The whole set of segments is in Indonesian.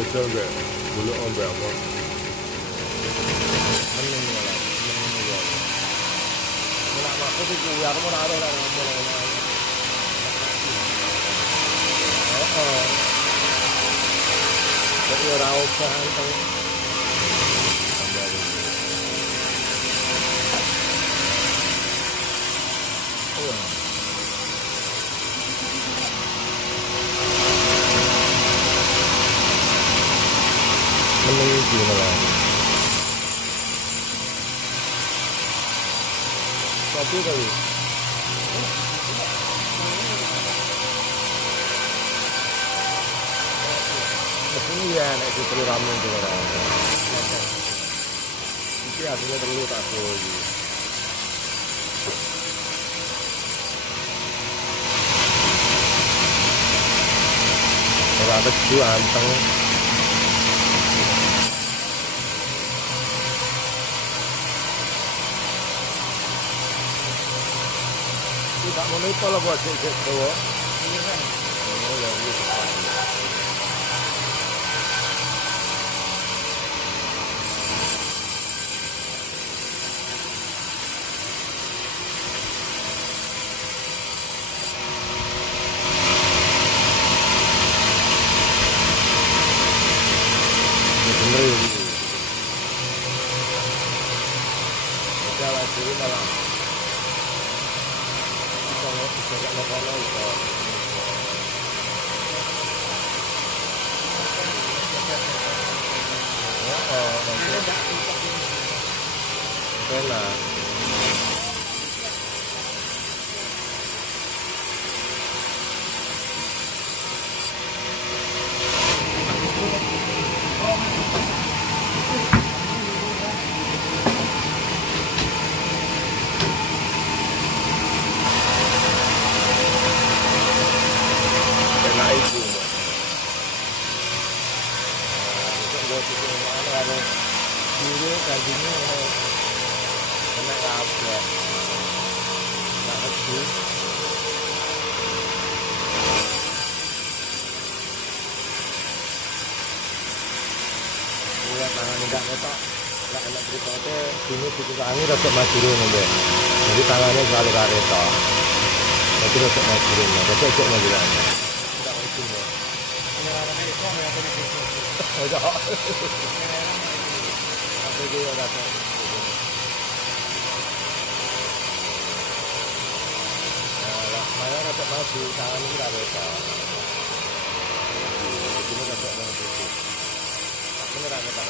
jajal mbak golek mbak apa meneng malah meneng ya ora maksud iku ya aku ora ora ngomong heeh jadi ora obah anteng meneng iki malah kopi kali ini ya nek diterus ramen itu ora iki asline perlu tak iki ora teju anteng tidak menutup lah buat cek cowok. Iya kan? Oh ya gitu. Bener ya. Udah lah jadi malah. Bisa gak kono iso. Oh, enak. Enak itu. Biru dagingnya enak kabeh. Enak tebu. Iya tangan enggak ketok. Enggak enak tripodnya sini dikurangi rada majurun mbak. Jadi tangannya selalu kareto. Jadi rada majurun. Jadi cek majuran. Enggak izin ya. Ini orangnya itu apa yang punya itu? Apa dia ya kata? Nah, malah rada maju tangan ini kareto. Ini rada maju. Beneran ya Pak?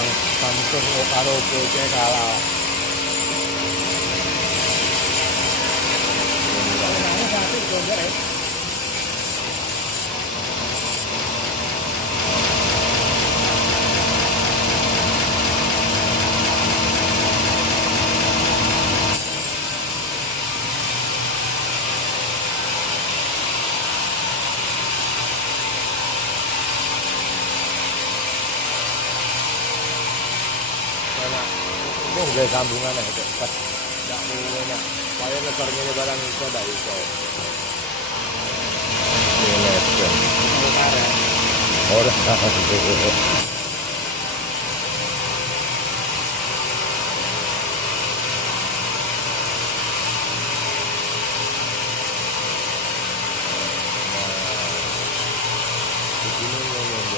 Samsung karo PC kalah. Enak. Itu nggak sambungan ya, pas nggak enak. Saya ngetar ini barang itu ada iso. Ini kan. Orang. Begini ngomong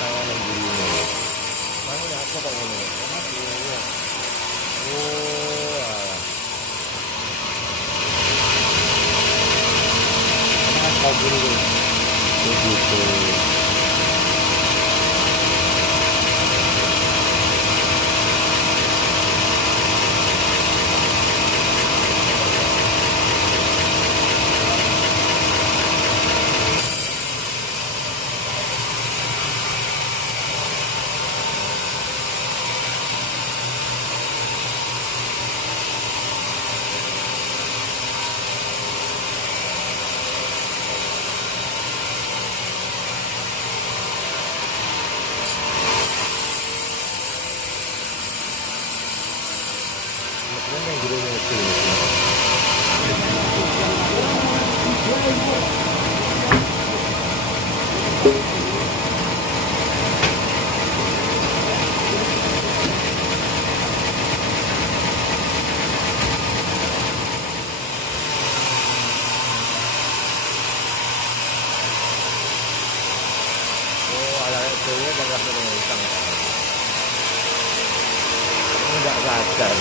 tangan yang diri ini. Mana apa kok ini? Oh, alah. Mana kau gini? Begitu. Maksudnya yang gini itu. Oh, ada cewek dan rasa dengan utang. Enggak sadar.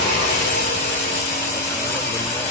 Tangannya gemuk.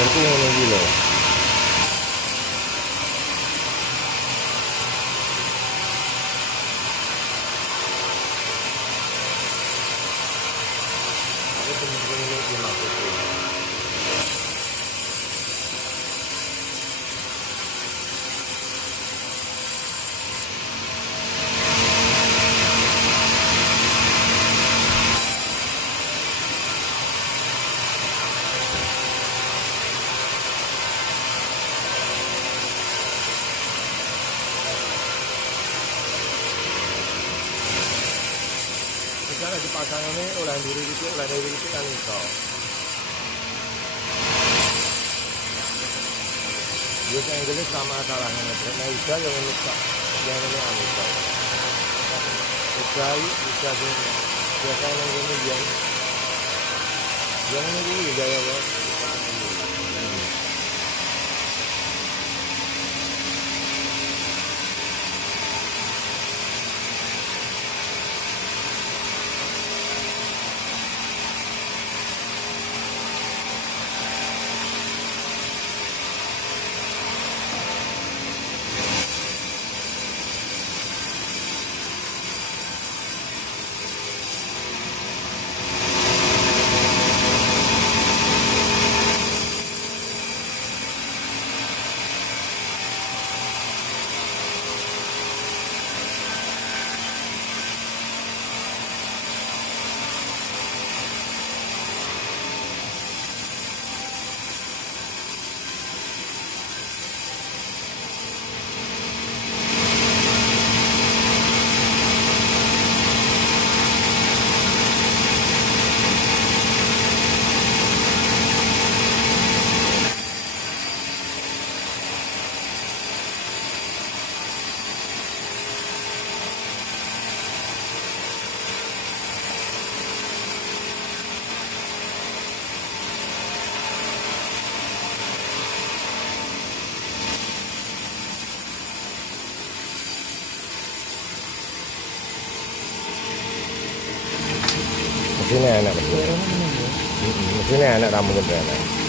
Berarti ngono iki lho. Aku bener-bener iki maksudku. Misalnya dipasang ini oleh diri kan iso. Biasa Inggris sama salahnya nih. Nah, bisa yang ini tak, yang ini anu iso. Bisa ini. Biasanya yang ini yang ini dulu gaya ya. Mesinnya enak betul. Suaranya menunggu. Mesinnya enak, tak mungkin enak.